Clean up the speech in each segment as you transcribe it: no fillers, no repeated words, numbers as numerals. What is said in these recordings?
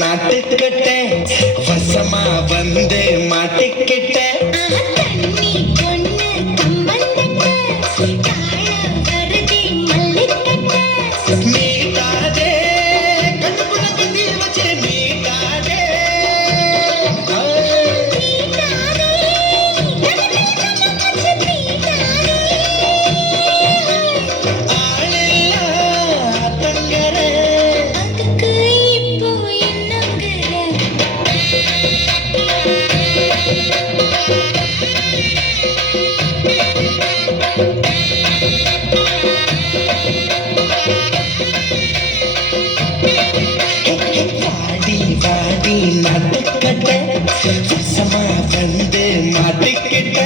நாட்டுக்கிட்ட வசமா வந்து மாட்டிக்கிட்ட மீட்டாதே கண்ணுக்குள்ள பிந்தி வச்சு மீட்டாதே வாடி நாட்டுக்கட்ட வசமா வந்து மாட்டிக்கிட்ட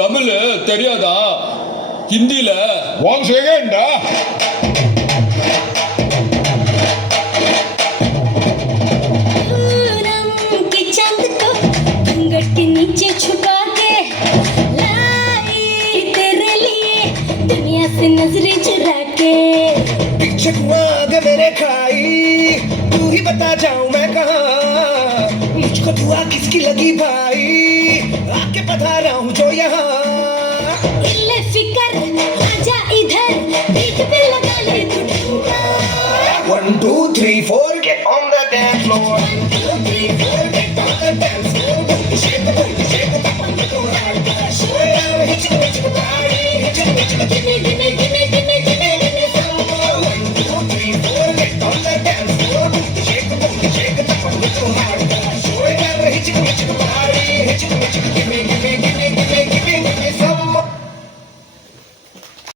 தமிழ் தெரியாதா? ஹிந்தில ஒன் செகண்டா. नीचे छुपा के लाई तेरे लिए दुनिया से नजरें चुरा के पीछे हुआ अगर मेरे खाई तू ही बता जाऊं मैं कहाँ मुझको दुआ किसकी लगी भाई आके पता रहा हूँ जो यहाँ इल्ले फिकर आजा इधर बीट पे लगा ले तू ठुमका 1 2 3 4 get on the dance floor 1 2 3 4